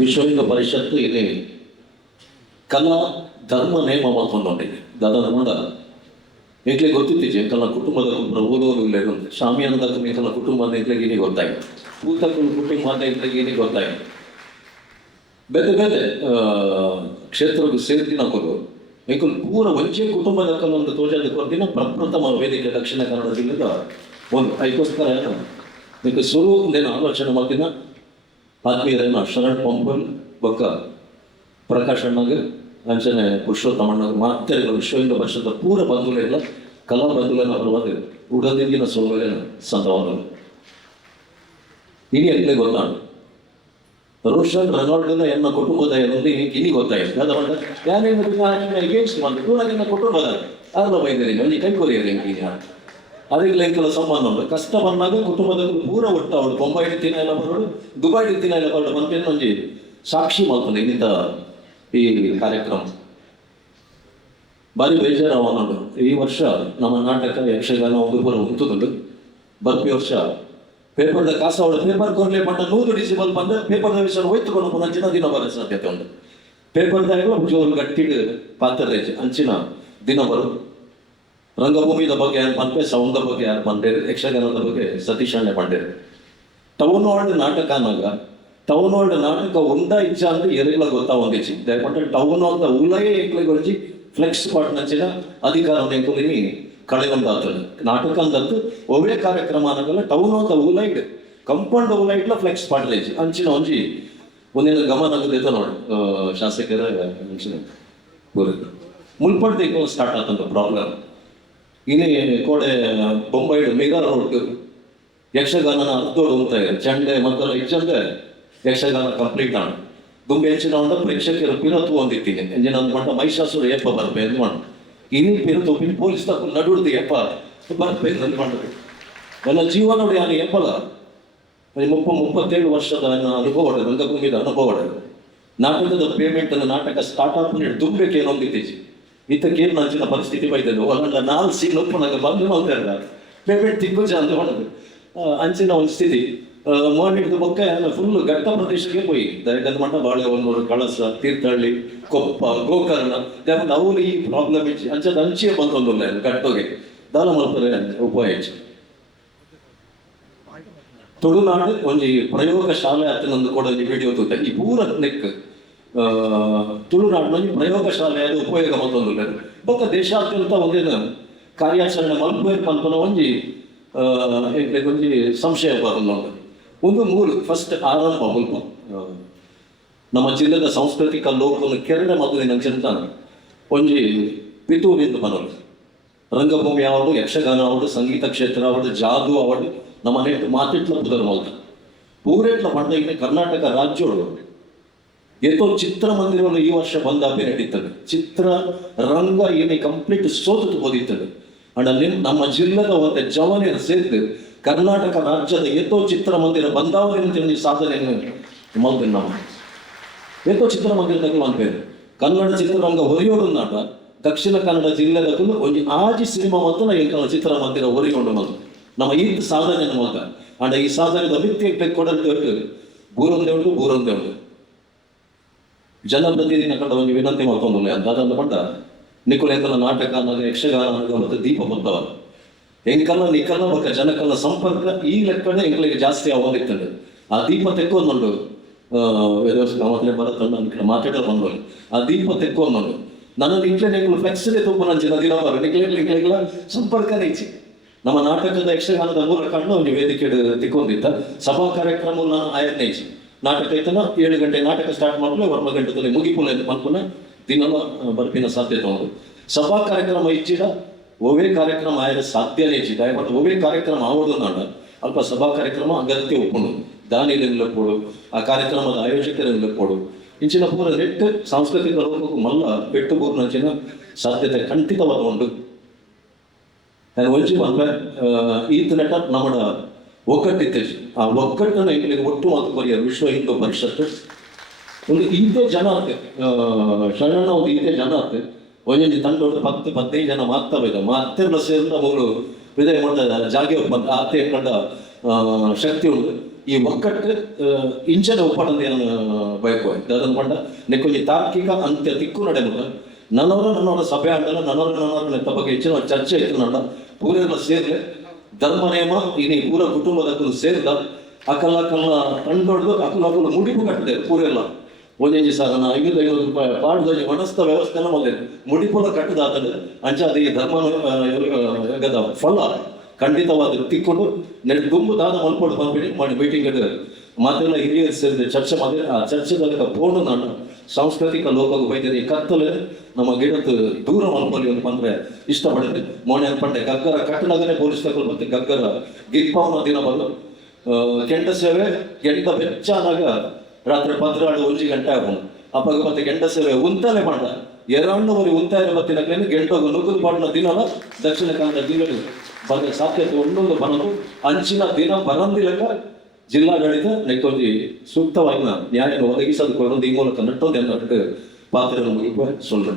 ವಿಶ್ವ ಹಿಂದೂ ಪರಿಷತ್ತು ಇಲ್ಲಿ ಕಲಾ ಧರ್ಮ ನೇಮ ಮಾಡ್ಕೊಂಡೊಂಡಿದೆ ದಾದ ನೋಡ ಏಕ್ಲೆ ಗೊತ್ತಿತ್ತೀಚೆ ಕಲ ಕುಟುಂಬದ ಓದೋರು ಇಲ್ಲ ಶಾಮಿಯಾನದ ಕಲ ಕುಟುಂಬ ಅಂತ ಏನೇ ಗೊತ್ತಾಯಿತು ಕೂತಕ್ಕೂ ಕುಟುಂಬ ಅಂತ ಏನೇ ಗೊತ್ತಾಯಿತು ಬೇರೆ ಬೇರೆ ಕ್ಷೇತ್ರಕ್ಕೆ ಸೇರಿದಿನ ಕೊಡು ಏಕಲ್ ಪೂರ ವಂಚೆ ಕುಟುಂಬದ ಒಂದು ತೋಜದ ಕೊರದಿನ ಪ್ರಪ್ರಥಮ ವೇದಿಕೆ ದಕ್ಷಿಣ ಕನ್ನಡ ಜಿಲ್ಲೆದ ಒಂದು ಅದಕ್ಕೋಸ್ಕರ ಇದಕ್ಕೆ ಸ್ವರೂಪದಿಂದ ಆಲೋಚನೆ ಮಾಡ್ತೀನ ಆತ್ಮೀಯರೇನ ಶರಣ್ ಪಂಪಲ್ ಬೊಕ್ಕ ಪ್ರಕಾಶ್ ಅಣ್ಣಗೆ ಅಂಚನೆ ಪುರುಷೋತ್ತಮಣ್ಣಗೆ ಮತ್ತೆ ವಿಶ್ವ ಹಿಂದೂ ಪರಿಷದ ಪೂರ ಬಂಧುಗಳಿಲ್ಲ ಕಲಾ ಬಂಧುಗಳನ್ನ ಬರುವಾಗ ಉಡದಿಂಗಿನ ಸೋಲುಗಳೇನ ಸಂತವನು ಇನಿ ಎಟ್ಲೆ ಗೊತ್ತಾಡು ರೋಷನ್ ರೆನಾಲ್ಡ್ನ ಎನ್ನ ಕುಟುಂಬದ ಏನೊಂದು ಇನಿ ಗೊತ್ತಾಯಿತು ಅದರ ಯಾರೇನು ಅಗೇನ್ಸ್ಟ್ ಬಂದು ದೂರದಿಂದ ಕುಟುಂಬದ ಅದರ ಬೈದರೆ ಅಲ್ಲಿ ಕೈಕೊರಿಯರು ಈಗ ಅದಕ್ಕೆ ಎಂಕಲ ಸಂಬಂಧ ಉಂಟು ಕಷ್ಟ ಬಂದಾಗ ಕುಟುಂಬದ ಪೂರ ಒಟ್ಟು ಅವಳು ಬೊಂಬೈ ಇಡ್ತೀನ ಎಲ್ಲ ಬರೋಡು ದುಬೈ ಇಡ್ತೀನ ಎಲ್ಲ ಬರೋಡು ಬಂತೇನು ಒಂಜಿ ಸಾಕ್ಷಿ ಮಾಡ್ತಾನೆ ಇನ್ನಿಂದ ಈ ಕಾರ್ಯಕ್ರಮ ಭಾರಿ ಬೇಜಾರು ಅವನೋಡು ಈ ವರ್ಷ ನಮ್ಮ ನಾಟಕ ಯಕ್ಷಗಾನ ಒಂದು ಪೂರ ಉಂಟುದುಂಡು ಬರ್ಪಿ ವರ್ಷ ಪೇಪರ್ದ ಕಾಸು ಅವಳು ಪೇಪರ್ ಕೊರಲೆ ಪಟ್ಟ 100 ಡಿಸಿಬಲ್ ಬಂದ ಪೇಪರ್ದ ವಿಷಯ ಹೋಯ್ತುಕೊಂಡು ಪುನಃ ಅಂಚಿನ ದಿನ ಬರೋ ಸಾಧ್ಯತೆ ಉಂಟು ಪೇಪರ್ದಾಗ ಜೋರು ಗಟ್ಟಿಗೆ ಪಾತ್ರ ಅಂಚಿನ ದಿನ ಬರು ರಂಗಭೂಮಿದ ಬಗ್ಗೆ ಯಾರು ಬಂದೆ ಸೌಂದ ಬಗ್ಗೆ ಯಾರು ಬಂದೇರು ಯಕ್ಷಗಾನದ ಬಗ್ಗೆ ಸತೀಶ್ ಅಣ್ಣೆ ಬಂದೇರು ಟೌನ್ ಹಾಲ್ಡ್ ನಾಟಕ ಅನ್ನಾಗ ಟೌನ್ ಹಾಲ್ಡ್ ನಾಟಕ ಉಂಡ ಇಚ್ಛಾ ಅಂತ ಎರಿಗಳ ಗೊತ್ತಾ ಒಂದಿಚ್ಚಿ ದಯಪಟ್ಟು ಟೌನ್ ಹಾಲ್ದ ಉಲಯೇ ಏಕ್ಲೆ ಗೊಳಿಸಿ ಫ್ಲೆಕ್ಸ್ ಸ್ಪಾಟ್ ನಂಚಿನ ಅಧಿಕಾರವನ್ನು ಎಂಕುಲಿನಿ ಕಳೆಯೊಂದಾಗ್ತದೆ ನಾಟಕ ಅಂದದ್ದು ಒಳ್ಳೆ ಕಾರ್ಯಕ್ರಮ ಅನ್ನೋಲ್ಲ ಟೌನ್ ಹಾಲ್ದ ಉಲೈಡ್ ಕಂಪೌಂಡ್ ಉಲೈಡ್ಲ ಫ್ಲೆಕ್ಸ್ ಸ್ಪಾಟ್ ಲೇಜಿ ಅಂಚಿನ ಒಂಜಿ ಒಂದೇನು ಗಮನ ಆಗದೈತ ನೋಡಿ ಶಾಸಕರ ಮುಲ್ಪಡ್ದೆ ಸ್ಟಾರ್ಟ್ ಆತಂತ ಪ್ರಾಬ್ಲಮ್ ಇನ್ನೇ ಕೋಡೆ ಬೊಂಬೈ ಮೆಗಾ ರೋಡ್ ಯಕ್ಷಗಾನ ಅರ್ಧೋಡು ಅಂತ ಚಂಡೆ ಮಕ್ಕಳ ಇಚ್ಚಂದೆ ಯಕ್ಷಗಾನ ಕಂಪ್ಲೀಟ್ ಆಣ ದುಂಬೆ ಹೆಚ್ಚಿನ ಉಂಡ ಪ್ರೇಕ್ಷಕರು ಪಿರತು ಹೊಂದಿದ್ದೀನಿ ಎಂಜಿನ ಅಂದ್ಕೊಂಡ ಮಹಿಷಾಸುರ ಏಪ ಬರ್ಪೆ ಎಂದು ಮಾಡು ಇನಿ ಪಿರತು ಪಿನ್ ಪೊಲೀಸ್ ತಕ್ಕ ನಡುಡ್ದು ಏಪ ಬರ್ಪೆ ಅಂತ ಮಾಡಿದ್ರು ನನ್ನ ಜೀವನೋಡು ಯಾರು ಏಪಲ್ಲ 37 ವರ್ಷದ ಅನುಭವ ರಂಗಭೂಮಿದ ಅನುಭವ ನಾಟಕದ ಪೇಮೆಂಟ್ ಅನ್ನು ನಾಟಕ ಸ್ಟಾರ್ಟ್ ಅಪ್ ದುಂಬೆಗೆ ಏನೊಂದಿದ್ದೀಚಿ ಇತ್ತಕ್ಕೇನು ನಂಚಿನ ಪರಿಸ್ಥಿತಿ ಬೈದದ್ದು ಒಳಂಡ 4 ಸೀನ್ ಒಪ್ಪನಾಗ ಬಂದು ಮಾಡ್ತಾರೆ ಪೇಮೆಂಟ್ ತಿಕ್ಕುಜ ಅಂತ ಮಾಡೋದು ಅಂಚಿನ ಒಂದು ಸ್ಥಿತಿ ಮಾಡಿದ ಬೊಕ್ಕ ಫುಲ್ ಘಟ್ಟ ಪ್ರದೇಶಕ್ಕೆ ಹೋಗಿ ದಯಗದ ಮಠ ಬಾಳೆಹೊನ್ನೂರು ಕಳಸ ತೀರ್ಥಹಳ್ಳಿ ಕೊಪ್ಪ ಗೋಕರ್ಣ ಯಾಕಂದ್ರೆ ಅವರು ಈ ಪ್ರಾಬ್ಲಮ್ ಇಚ್ಚಿ ಅಂಚದ ಅಂಚಿಯೇ ಬಂದೊಂದಿಲ್ಲ ಘಟ್ಟೋಗೆ ದಾನ ಮಾಡ್ತಾರೆ ಉಪಾಯ ಹೆಚ್ಚು ತುಳುನಾಡು ಒಂದು ಪ್ರಯೋಗ ಶಾಲೆ ಆತನೊಂದು ಕೂಡ ವಿಡಿಯೋ ತೂತ ಈ ಪೂರ ನೆಕ್ ತುಳುನಾಡಿನಲ್ಲಿ ಪ್ರಯೋಗ ಶಾಲೆಯಾದ ಉಪಯೋಗ ಮತ್ತೊಂದು ಬೊಕ್ಕ ದೇಶಾದ್ಯಂತ ಒಂದೇನು ಕಾರ್ಯಾಚರಣೆ ಮಲ್ಪಬೇಕು ಅಂತ ಒಂಜಿ ಒಂಜಿ ಸಂಶಯ ಬರೋದು ಒಂದು ಮೂಲ ಫಸ್ಟ್ ಆರಂಭ ಮುಲ್ಪ ನಮ್ಮ ಜಿಲ್ಲೆದ ಸಾಂಸ್ಕೃತಿಕ ಲೋಕವನ್ನು ಕೆರಡೆ ಮದುವಿನ ಚಿಂತನ ಒಂಜಿ ಪಿತೂರಿಂದ ಬರೋದು ರಂಗಭೂಮಿ ಆವಡು ಯಕ್ಷಗಾನ ಆವಡು ಸಂಗೀತ ಕ್ಷೇತ್ರ ಆವಡು ಜಾದು ಆವಡು ನಮ್ಮ ನೆಟ್ಟು ಮಾತಿಟ್ಲ ಬುಧರ್ ಮಲ್ತ ಪೂರೆಟ್ಲ ಪಂಡ ಇಲ್ಲಿ ಕರ್ನಾಟಕ ರಾಜ್ಯೋಡು ಎತ್ತೋ ಚಿತ್ರಮಂದಿರವನ್ನು ಈ ವರ್ಷ ಬಂದಾಪೆ ನಡೀತದೆ ಚಿತ್ರ ರಂಗ ಏನೇ ಕಂಪ್ಲೀಟ್ ಸೋತು ಓದಿರ್ತದೆ ಅಂಡ್ ಅಲ್ಲಿ ನಮ್ಮ ಜಿಲ್ಲೆದ ಒಂದು ಜವನಿಯರು ಸೇರಿದು ಕರ್ನಾಟಕ ರಾಜ್ಯದ ಎತ್ತೋ ಚಿತ್ರಮಂದಿರ ಬಂದಾವಣೆ ಸಾಧನೆ ಮಲ್ತ ನಮ್ಮ ಎತ್ತೋ ಚಿತ್ರಮಂದಿರದಾಗ ಒಂದು ಬೇರೆ ಕನ್ನಡ ಚಿತ್ರರಂಗ ಹೊರೆಯೋಡು ನಾಟ ದಕ್ಷಿಣ ಕನ್ನಡ ಜಿಲ್ಲೆದಕ್ಕೂ ಒಂದು ಆಜಿ ಸಿನಿಮಾ ಮತ್ತು ನಾವು ಚಿತ್ರಮಂದಿರ ಹೊರಿಕೊಂಡು ಮಲ್ತು ನಮ್ಮ ಈ ಸಾಧನೆ ಮಲ್ತ ಅಂಡ್ ಈ ಸಾಧನೆದ ವ್ಯಕ್ತಿ ಕೊಡೋದು ಬೂರೊಂದೇ ಉಂಟು ಜನಪ್ರತಿನಿಧಿನ ಕಂಡ ಒಂದು ವಿನಂತಿ ಮಾಡ್ಕೊಂಡಲ್ಲ ಅಂತ ಅದನ್ನು ಪಂಡ ನಿಖುಲ್ ಎಂಕಲ ನಾಟಕ ಅನ್ನೋದು ಯಕ್ಷಗಾನ ಅನ್ನೋದು ಮತ್ತು ದೀಪ ಬರ್ತವ ಎಂಕಲ್ಲ ನಿಖಲ ಬಕ್ಕ ಜನಕಲ್ಲ ಸಂಪರ್ಕ ಈ ಲೆಕ್ಕನೇ ಎಂಕಲಿಗೆ ಜಾಸ್ತಿ ಆಗೋದಿರ್ತದೆ ಆ ದೀಪ ತೆಕ್ಕೊಂದು ವೇದವರ್ಷ ಬರತ್ತ ಮಾತಾಡೋ ಬಂದೋಳು ಆ ದೀಪ ತೆಕ್ಕೊಂದು ನನ್ನ ನಿಕ್ಲೆ ಫ್ಲೆಕ್ಸೇ ತುಂಬ ನಂಚಿನ ದಿನ ಬರ ನಿಕ್ಲೆಗಳ ಸಂಪರ್ಕನೇ ಇಚ್ಚಿ ನಮ್ಮ ನಾಟಕದ ಯಕ್ಷಗಾನದ ಮೂಲಕ ಒಂದು ವೇದಿಕೆ ತಿಕ್ಕೊಂಡಿದ್ದ ಸಭಾ ಕಾರ್ಯಕ್ರಮ ನಾನು ಆಯತ್ನೇ ಇಚ್ಚಿ ನಾಟಕ ಐತನ 7 ಗಂಟೆ ನಾಟಕ ಸ್ಟಾರ್ಟ್ ಮಾಡ್ಕೊಂಡು 1 ಗಂಟೆದಲ್ಲಿ ಮುಗಿಪುನ ಮಲ್ಪುನ ದಿನಲ ಬರ್ಪಿನ ಸಾಧ್ಯತೆ ಉಂಟು ಸಭಾ ಕಾರ್ಯಕ್ರಮ ಇಚ್ಚಿದ ಒವೇ ಕಾರ್ಯಕ್ರಮ ಆಯ್ದ ಸಾಧ್ಯನೇ ಇಚ್ಚಿದ ಬಟ್ ಒವೇ ಕಾರ್ಯಕ್ರಮ ಆವೋದು ನಾಡ ಅಲ್ಪ ಸಭಾ ಕಾರ್ಯಕ್ರಮ ಅಗತ್ಯ ಒಪ್ಪುಂಡು ದಾನಿಲೆಲ್ಲ ಕೊಡು ಆ ಕಾರ್ಯಕ್ರಮದ ಆಯೋಜಕರೆಲ್ಲ ಕೊಡು ಇಂಚಿನ ಪೂರ ನೆಟ್ಟು ಸಾಂಸ್ಕೃತಿಕ ಲೋಕಕ್ಕೂ ಮಲ್ಲ ಬೆಟ್ಟು ಪೂರ್ಣಂಚಿನ ಸಾಧ್ಯತೆ ಖಂಡಿತವಾದ ಉಂಟು ಒಂಚಿ ಬಂದ್ರೆ ಈತ ನೆಟ ನಮ್ಮ ಒಗ್ಗಟ್ಟಿತ್ತು ಆ ಒಗ್ಗಟ್ಟನ್ನು ಇಲ್ಲಿ ಒಟ್ಟು ಮಾತು ಬರೆಯೋರು ವಿಶ್ವ ಹಿಂದೂ ಪರಿಷತ್ತು ಒಂದು ಈತೆ ಜನ ಆಗುತ್ತೆ ಶರಣ ಒಂದು ಈತೆ ಜನ ಆಗುತ್ತೆ ಒಂದೊಂದು ತಂಡ 10-15 ಜನ ಮಾತಾಡ್ಬೇಕು ಮಾತೆಲ್ಲ ಸೇರಿದ ಮಗಳು ಹೃದಯ ಮಾಡಿದ ಜಾಗೆ ಬಂದ ಆತೆ ಕಂಡ ಶಕ್ತಿ ಉಂಟು ಈ ಒಕ್ಕಟ್ಟು ಇಂಚನೆ ಒಪ್ಪಡಂದು ಬಯಕುವ ಅದನ್ನು ಪಂಡ ನೆಕ್ಕೊಂಜಿ ತಾರ್ಕಿಕ ಅಂತ್ಯ ತಿಕ್ಕು ನಡೆಯುವ ನನ್ನವರ ಸಭೆ ಆಡಲ್ಲ ನನ್ನವರ ನೆತ್ತ ಬಗ್ಗೆ ಹೆಚ್ಚಿನ ಚರ್ಚೆ ಇತ್ತು ನನ್ನ ಪೂರೆಲ್ಲ ಸೇರ್ಲೆ ಧರ್ಮ ನೇಮ ಇನಿ ಪೂರ ಕುಟುಂಬದ ಸೇರಿದ ಅಕಲ್ಲ ಕಂಡೊಡ್ದು ಅಕಲ ಮುಡಿಪು ಕಟ್ಟಿದೆ ಪೂರೆಲ್ಲ ಒಂದೊಂದು ಸಾವಿರ 500 ರೂಪಾಯಿ ಪಾಡ್ದೊಂದು ಮನಸ್ಥ ವ್ಯವಸ್ಥೆನ ಮೊದಲೇ ಮುಡಿಪುರ ಕಟ್ಟದಾತದೆ ಅಂಚಾದ ಈ ಧರ್ಮ ಫಲ ಖಂಡಿತವಾದ ತಿಕ್ಕೊಂಡು ದುಂಬು ದಾದ ಮಲ್ಪಡು ಬಂದ್ಬಿಡಿ ಮಾಡಿ ಮೀಟಿಂಗ್ ಮಾತೆಲ್ಲ ಹಿರಿಯರು ಸೇರಿದ ಚರ್ಚೆ ಮಾಡಿ ಆ ಚರ್ಚೆದಲ್ಲಿ ಪೂರ್ಣ ನಾನು ಸಾಂಸ್ಕೃತಿಕ ಲೋಕಕ್ಕೆ ಬೈದಿದೆ ಈ ಕತ್ತಲೆ ನಮ್ಮ ಗಿಡದ ದೂರ ಮಲ್ಪಲ್ಲಿ ಒಂದು ಬಂದ್ರೆ ಇಷ್ಟಪಡಿದೆ ಮೋಣೆ ಅನ್ಪಂಡೆ ಗಗ್ಗರ ಕಟ್ಟಡದಲ್ಲೇ ಪೊಲೀಸ್ ತಗೊಂಡು ಮತ್ತೆ ಗಗ್ಗರ ಗಿಪ್ಪವನ ದಿನ ಬಂದು ಕೆಂಡ ಸೇವೆ ಎಂಟ ಬೆಚ್ಚಾದಾಗ ರಾತ್ರಿ 12 ಗಂಟೆ ಆಗೋಣ ಅಪ್ಪಾಗ ಮತ್ತೆ ಕೆಂಡ ಸೇವೆ ಉಂತಲೆ ಮಾಡ ಎರಡೂವರೆ ಉಂತಾಯ ಬತ್ತಿನ ಗೆಂಟೋಗ ನುಗ್ಗಲು ಪಾಡಿನ ದಿನಲ್ಲ ದಕ್ಷಿಣ ಕನ್ನಡ ಜಿಲ್ಲೆಗಳು ಬರ ಸಾಧ್ಯತೆ ಒಂದೊಂದು ಬರಲು ಅಂಚಿನ ದಿನ ಬರಂದಿಲ್ಲ ಜಿಲ್ಲಾಡಳಿತ ನೆಕ್ಕೊಂದು ಸೂಕ್ತವಾಗಿ ನ್ಯಾಯ ಒದಗಿಸೋದಕ್ಕೆ ಈ ಮೂಲಕ ನಟ್ಟೊಂದು ಪಾತ್ರ ನಮಗೆ ಸೊಲ್ಲ